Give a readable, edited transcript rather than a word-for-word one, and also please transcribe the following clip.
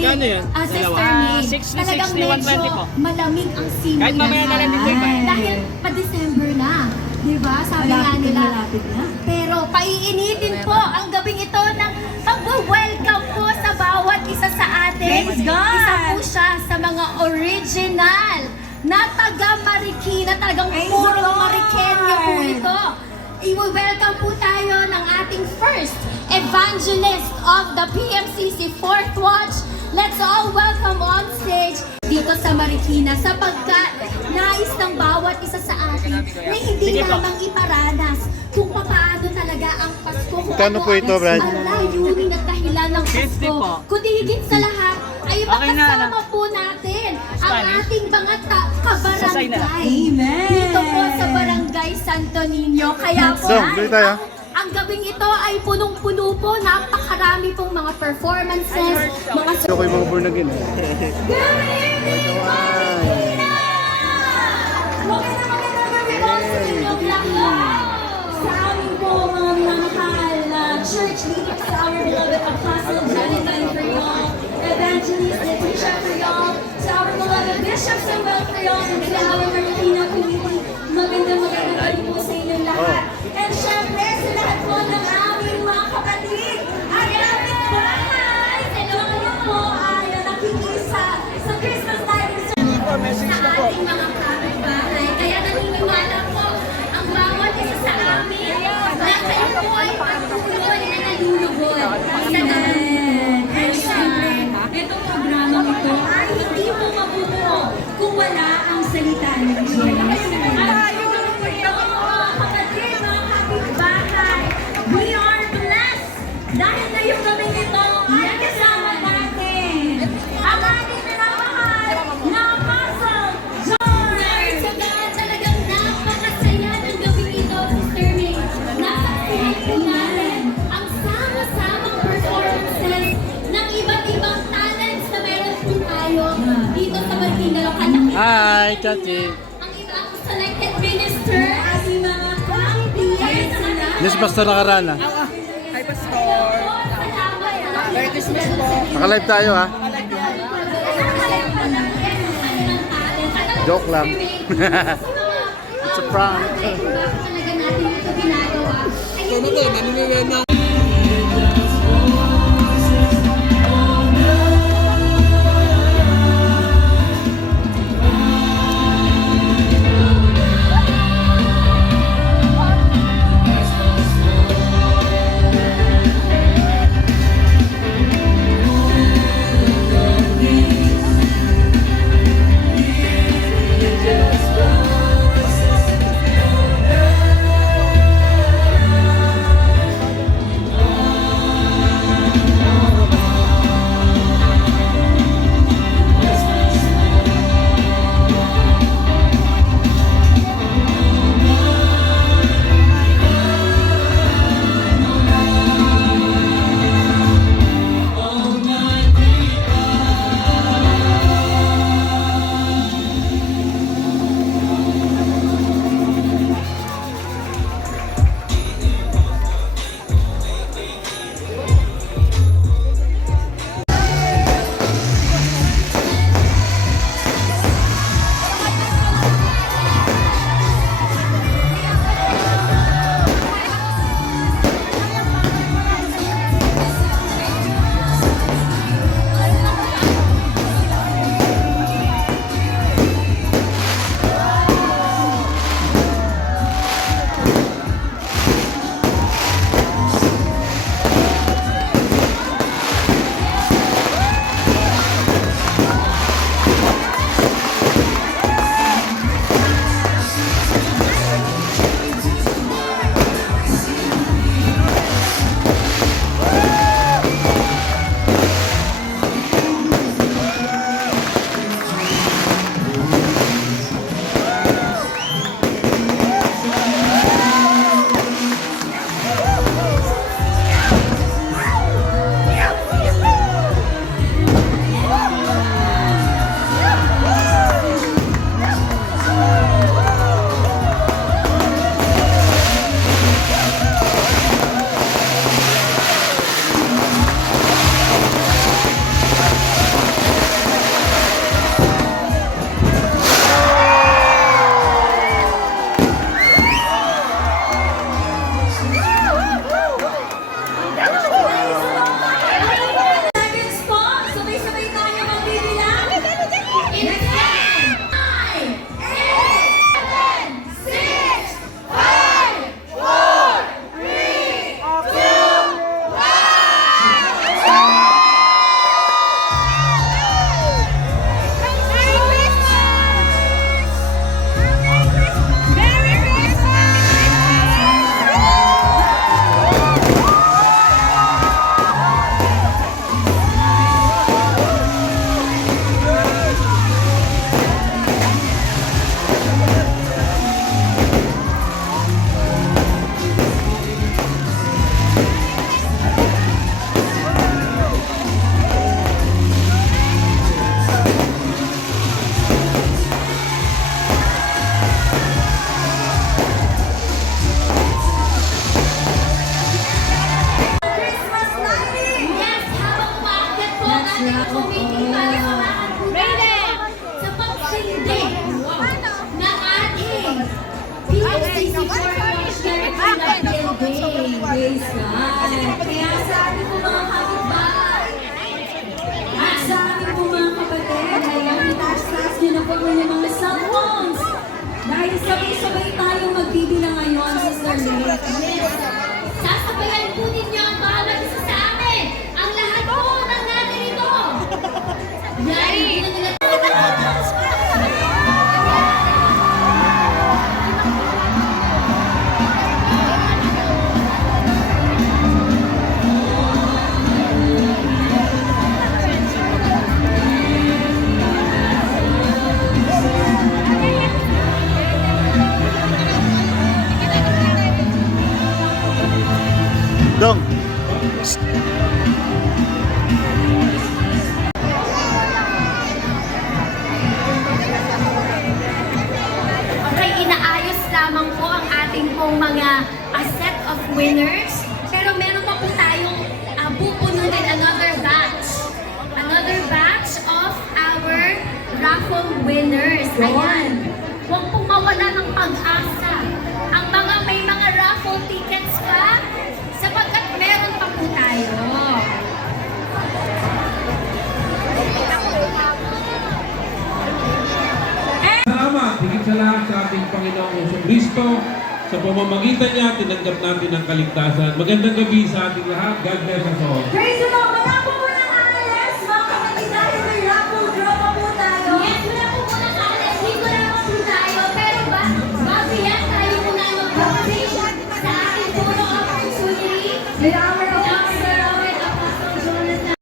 Magkano yan? Sister May, 60, talagang 60, 120 medyo po. malamig ang simoy Kahit mamaya na lang din po, iba. Dahil pa-December na. Diba? Sabi nga nila. Malapit na. Pero paiinitin po ang gabing ito ng pag-welcome po sa bawat isa sa atin. Praise God! Isa po siya sa mga original na taga Marikina. Talagang Praise puro the Lord! Marikenyo po ito. I-welcome po tayo ng ating first evangelist of the PMCC 4th Watch. Let's all welcome on stage dito sa Marikina sapagkat nais ng bawat isa sa atin na hindi lamang iparanas kung paano talaga ang Pasko. Magkano po ito, Brad? Ang layunin at dahilan ng 50 Pasko. po. Kundi higit sa lahat ay Okay na, makasama anak. po natin ang Spanish? ating mga Sasay na. kabarangay. Amen. Dito po sa Barangay Santo Niño. Kaya po, So, bili tayo. ang gabing ito ay punong-puno po. Napakarami pong mga performances, mga Ito ko yung mga born again. Magandang gabi po sa inyong lahat. Sa aming po mga minamahal na church dito sa our beloved Apostle Jonathan Friol, Evangelist Leticia Friol, sa our beloved Bishop Samuel Friol, and sa our Marikina community. Magandang gabi po sa inyong lahat. And syempre sa lahat po ng aming mga kapatid at aming bahay. Mga po ay nakikisa sa Christmas time sa ating mga kapitbahay. Kaya naniniwala po ang bawat isa sa amin na kayo po ay patuloy na nalulugod sa namin. And syempre, itong programa ito ay hindi po mabubuo kung wala ang salita ng Diyos. Mga kapatid, mga kapitbahay, we are blessed dahil ngayong gabi ito ay kasama natin ang ating minamahal na Apostle John. Glory to God, talagang napakasaya ng gabi ito, Sister May. Nasaksihan po natin ang sama-samang performances ng iba't ibang talents na meron po tayo dito sa Marikina Local. Hi, Chachi. Ang ibang selected minister, ating mga kampiyan. This pastor nakaraan ah. Hi, Pastor. Merry Christmas po. Naka-live tayo ha. Joke lang. It's a prank. Talaga natin ito ginagawa. Ay, sabay-sabay tayong magbibilang ngayon, Sister Liz. Yes. Sasabayan po ninyo ang bawat isa sa amin. Ang lahat po ng natirito. Yan, hindi na nila Dong. Okay, inaayos lamang po ang ating pong mga set of winners. Pero meron pa po tayong bubunutin another batch. Another batch of our raffle winners. Ayan. Huwag pong mawala ng pag-asa. Ang mga may mga raffle tickets pa, sapagkat meron pa po tayo. Salamat, higit sa lahat sa ating Panginoong Hesus Kristo. Sa pamamagitan niya, tinanggap natin ang kaligtasan. Magandang gabi sa ating lahat. God bless us all. Praise the Lord! Malapot